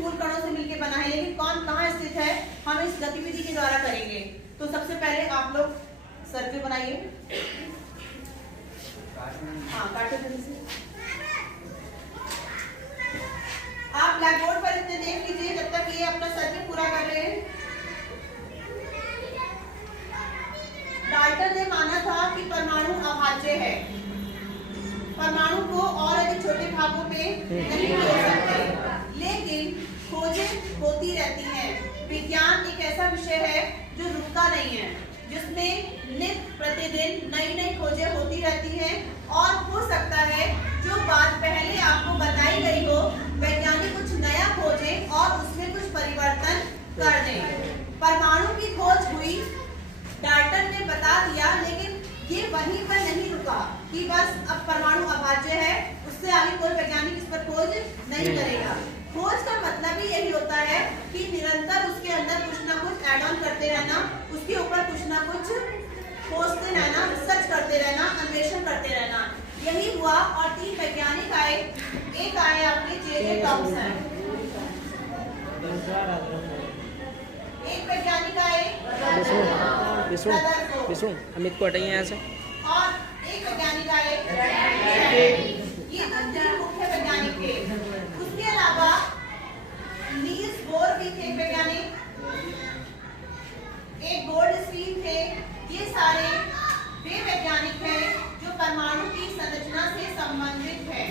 मूल कणों से मिलकर बना है, लेकिन कौन कहाँ स्थित है हम इस गतिविधि के द्वारा करेंगे। तो सबसे पहले आप लोग सर्कल बनाइए। हाँ, काटो जल्दी से। आप ब्लैक बोर्ड पर इतने देख लीजिए जब तक ये अपना सर्कल पूरा कर रहे हैं। डाल्टन ने माना था कि परमाणु अभाज्य है, परमाणु को और अधिक छोटे भागों में नहीं तोड़ सकते, लेकिन खोजें होती रहती हैं। विज्ञान एक ऐसा विषय है जो रुकता नहीं है, जिसमें नित्य प्रतिदिन नई नई खोजें होती रहती हैं, और हो सकता है जो बात पहले आपको बताई गई हो वैज्ञानिक कुछ नया खोजें और उसमें कुछ परिवर्तन कर दें। परमाणु की खोज हुई, डाल्टन ने बता दिया, लेकिन ये वहीं पर नहीं रुका कि बस अब परमाणु अभाज्य है, उससे आगे कोई वैज्ञानिक इस पर खोज नहीं करेगा। खोज का मतलब ही यही होता है कि निरंतर उसके अंदर कुछ ना कुछ ऐड ऑन करते रहना, उसके ऊपर कुछ ना कुछ खोजते रहना, रिसर्च करते रहना, अन्वेषण करते रहना। यही हुआ और 3 वैज्ञानिक आए। एक आए आपके जे.जे. टॉमसन, एक वैज्ञानिक आए अमित को हटाइए यहाँ से, और एक वैज्ञानिक आए। ये तो 3 मुख्य वैज्ञानिक थे। उसके अलावा नील्स बोर भी थे वैज्ञानिक, एक गोल्डस्टीन थे। ये सारे वे वैज्ञानिक हैं जो परमाणु की संरचना से संबंधित हैं।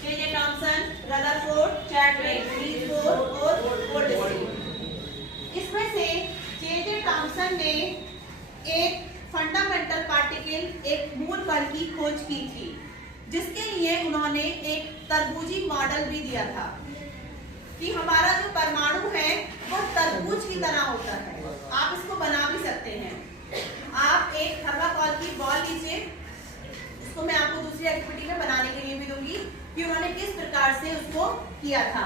JJ. Thomson, Rutherford, Chadwick, Niels Bohr और गोल्डस्टीन। इसमें से जे.जे. टॉमसन ने एक फंडामेंटल पार्टिकल, एक मूल कण की खोज की थी, जिसके लिए उन्होंने एक तरबूजी मॉडल भी दिया था कि हमारा जो परमाणु है वो तरबूज की तरह होता है। आप इसको बना भी सकते हैं। आप एक थर्माकोल की बॉल लीजिए, इसको मैं आपको दूसरी एक्टिविटी में बनाने के लिए भी दूंगी कि उन्होंने किस प्रकार से उसको किया था।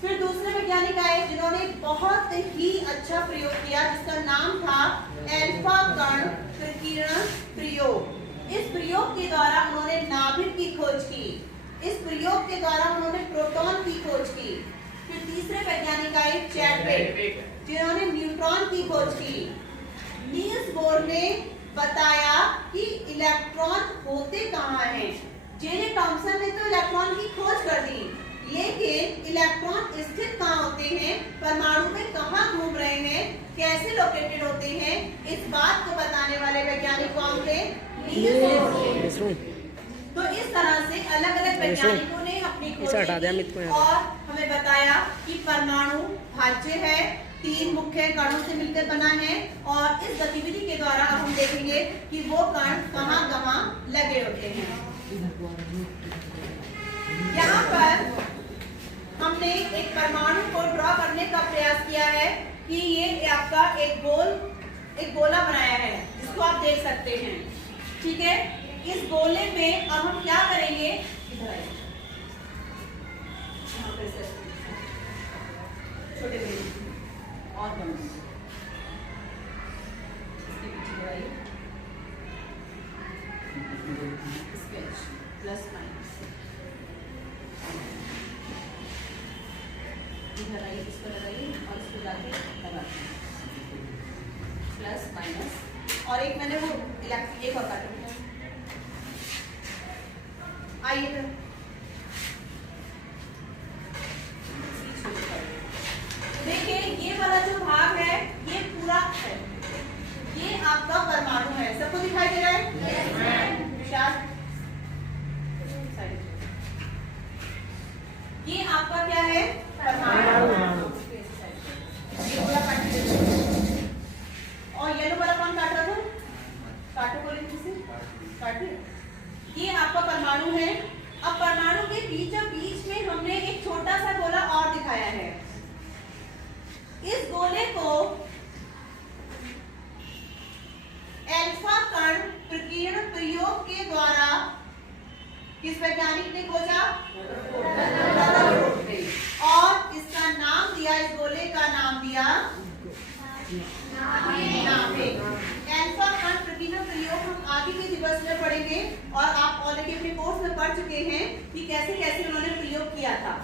फिर दूसरे वैज्ञानिक आए जिन्होंने बहुत ही अच्छा प्रयोग किया, जिसका नाम था अल्फा कण प्रकीर्णन प्रयोग। इस प्रयोग के द्वारा उन्होंने नाभिक की खोज की, इस प्रयोग के द्वारा उन्होंने प्रोटॉन की खोज की। फिर तीसरे वैज्ञानिक आए चैडविक, जिन्होंने न्यूट्रॉन की खोज की। नील्स बोर ने बताया कि इलेक्ट्रॉन होते कहाँ हैं। जे.जे. टॉमसन ने तो इलेक्ट्रॉन की खोज कर दी, लेकिन इलेक्ट्रॉन स्थित कहाँ होते हैं, परमाणु में कहाँ घूम रहे हैं, कैसे लोकेटेड होते हैं, इस बात को बताने वाले वैज्ञानिक कौन थे? Niels Bohr. तो इस तरह से अलग अलग वैज्ञानिकों ने अपनी खोज की और हमें बताया कि परमाणु भाज्य है, 3 मुख्य कणों से मिलकर बना है, और इस गतिविधि के द्वारा अब हम देखेंगे कि वो कण कहाँ कहाँ लगे होते हैं। यहाँ पर हमने एक परमाणु को ड्रॉ करने का प्रयास किया है कि ये आपका एक गोला बनाया है, जिसको आप देख सकते हैं। ठीक है, इस गोले में अब हम क्या करेंगे, इधर आइए, छोटे और इसके पीछे आइए, स्केच प्लस माइनस, इधर आइए, इसको लगाइए और इसको जाके लगाते हैं, प्लस माइनस। और एक मैंने वो इलेक्ट्रिक एक और काटा, आइए देखिए, ये वाला जो भाग है ये पूरा है, ये आपका परमाणु है। सबको दिखाई दे रहा है? विशाल, ये आपका क्या है? परमाणु। ये पूरा काट दीजिए। और येलो वाला कौन काट रहा था? काटो, बोले किसी काटिए। ये आपका परमाणु है। अब परमाणु के बीच में हमने एक छोटा सा गोला और दिखाया है। इस गोले को अल्फा कण प्रकीर्णन प्रयोग के द्वारा किस वैज्ञानिक ने खोजा? और इसका नाम दिया, इस गोले का नाम दिया नाभिक। अल्फा कण प्रकीर्णन प्रयोग हम आगे के दिवस में पढ़ेंगे, और आप ऑलरेडी अपने कोर्स में पढ़ चुके हैं कि कैसे कैसे उन्होंने प्रयोग किया था।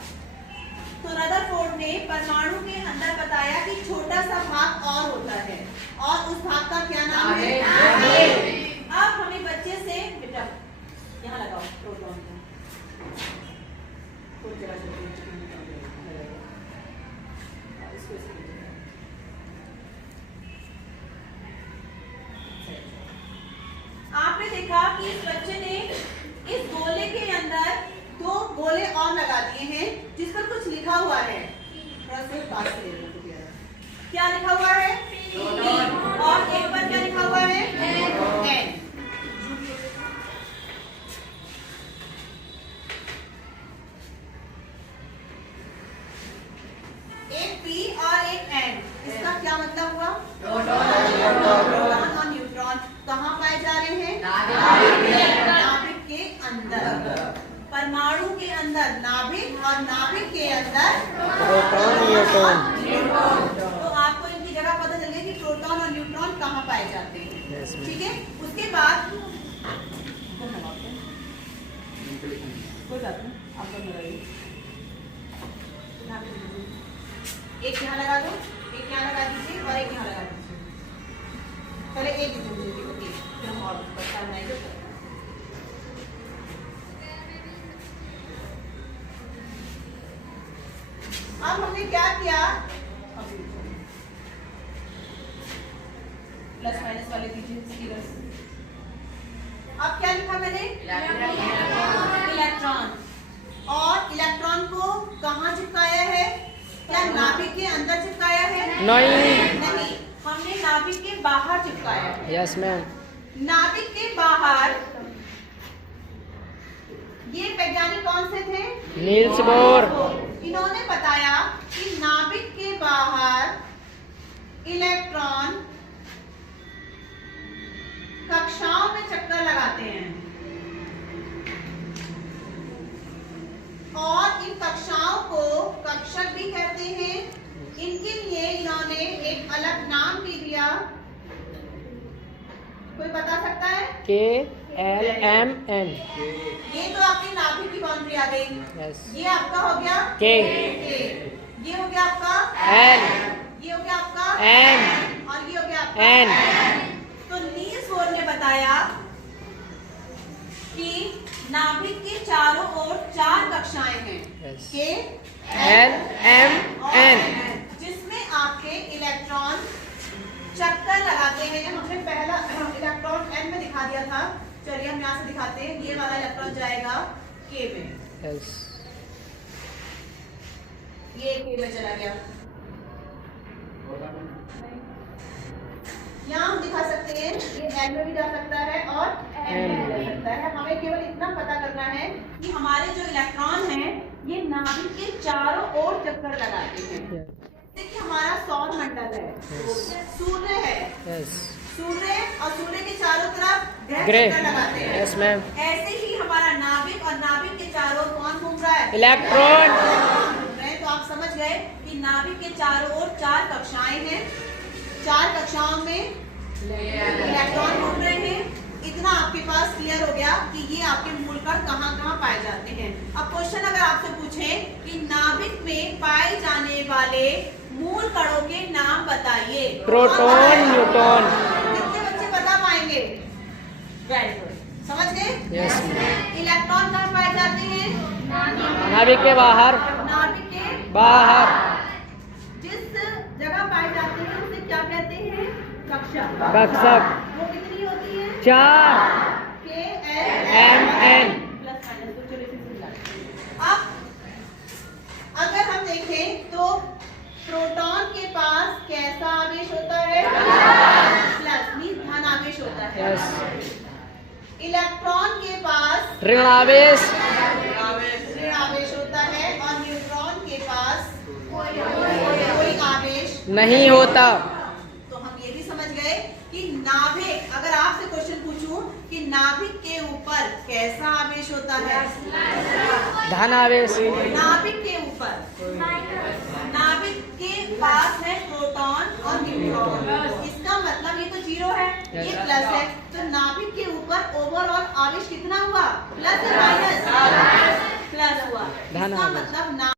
तो रदरफोर्ड ने परमाणु के अंदर बताया कि छोटा सा भाग और होता है और उस भाग का क्या नाम है? अब हमें बच्चे से बेटा यहाँ लगाओ प्रोटॉन का आपने देखा कि इस बच्चे ने इस गोले के अंदर 2 गोले और लगा दिए हैं जिस पर कुछ लिखा हुआ है। थोड़ा सा पास से ले लो तो क्या लिखा हुआ है? और एक पर क्या लिखा हुआ है? N। एक P और एक N, इसका क्या मतलब हुआ? प्रोटॉन और न्यूट्रॉन कहाँ पाए जा रहे हैं? नाभिक के अंदर, परमाणु के अंदर नाभिक और नाभिक के अंदर प्रोटॉन न्यूट्रॉन। तो आपको इनकी जगह पता चल गई कि प्रोटॉन और न्यूट्रॉन कहाँ पाए जाते हैं। ठीक है, उसके बाद कोई बात नहीं, आप लोग लगाइए। एक यहाँ लगा दो, एक यहाँ लगा दीजिए और एक यहाँ लगा दीजिए। पहले एक दीजिए, ओके, फिर हम और बता बनाएंगे। अब हमने क्या किया? प्लस माइनस वाले दीजिए। अब क्या लिखा मैंने? इलेक्ट्रॉन। और इलेक्ट्रॉन को कहाँ चिपकाया है? क्या नाभिक के अंदर चिपकाया है? नहीं, हमने नाभिक के बाहर चिपकाया है। Yes ma'am. नाभिक के बाहर ये वैज्ञानिक कौन से थे? Niels Bohr. इन्होंने बताया कि नाभिक के बाहर इलेक्ट्रॉन कक्षाओं में चक्कर लगाते हैं और इन कक्षाओं को कक्षक भी कहते हैं। इनके लिए इन्होंने एक अलग नाम भी दिया। कोई बता सकता है? KLMN। ये तो आपकी नाभिक की बाउंड्री आ गई। यस। ये आपका हो गया K। ये हो गया आपका L। ये हो गया आपका N। और ये हो गया आपका N। तो नील्स बोर ने बताया कि नाभिक के चारों ओर 4 कक्षाएं हैं। Yes। K, L, M, N। जिसमें आपके इलेक्ट्रॉन चक्कर लगाते हैं। हमने पहला इलेक्ट्रॉन N में दिखा दिया था। चलिए हम यहाँ से दिखाते हैं। ये वाला इलेक्ट्रॉन जाएगा K में। यस। ये K में चला गया। यहाँ हम दिखा सकते हैं ये N में भी जा सकता है और M में भी जा सकता है। हमें केवल इतना पता करना है कि हमारे जो इलेक्ट्रॉन हैं ये नाभिक के चारों ओर चक्कर लगाते हैं। देखिए हमारा सौर मंडल है, सूर्य है। यस। सूर्य और सूर्य के चारों तरफ ग्रह ग्रह। चक्कर लगाते हैं। Yes ma'am. ऐसे ही हमारा नाभिक और नाभिक के चारों ओर कौन घूम रहा है? इलेक्ट्रॉन। तो आप समझ गए कि नाभिक के चारों ओर 4 कक्षाएं हैं। 4 कक्षाओं में इलेक्ट्रॉन घूम रहे हैं। इतना आपके पास क्लियर हो गया कि ये आपके मूल कण कहाँ पाए जाते हैं। अब क्वेश्चन अगर आपसे पूछे कि नाभिक में पाए जाने वाले मूल कणों के नाम बताइए। Proton, neutron. कितने बच्चे बता पाएंगे? वेरी गुड, समझ गए? यस। इलेक्ट्रॉन कहाँ पाए जाते हैं? नाभिक के बाहर। नाभिक के बाहर। जिस जगह पाए जाते हैं उसे क्या कहते हैं? कक्षा। कक्षक। वो कितनी होती है? 4। K, L, M, N। Plus minus तो चलिए फिर अब अगर हम देखें तो प्रोटॉन के पास कैसा आवेश होता है? प्लस मीन धन आवेश होता है। यस। इलेक्ट्रॉन के पास ऋण आवेश। ऋण आवेश होता है और न्यूट्रॉन के पास कोई आवेश नहीं होता। तो हम ये भी समझ गए कि नाभिक, अगर आपसे क्वेश्चन पूछूं कि नाभिक के ऊपर कैसा आवेश होता है? धन आवेश। नाभिक के ऊपर, नाभिक के पास है प्रोटॉन और न्यूट्रॉन। इसका मतलब ये तो 0 है, ये प्लस है। तो नाभिक के ऊपर ओवरऑल आवेश कितना हुआ? प्लस या माइनस? प्लस हुआ। इसका मतलब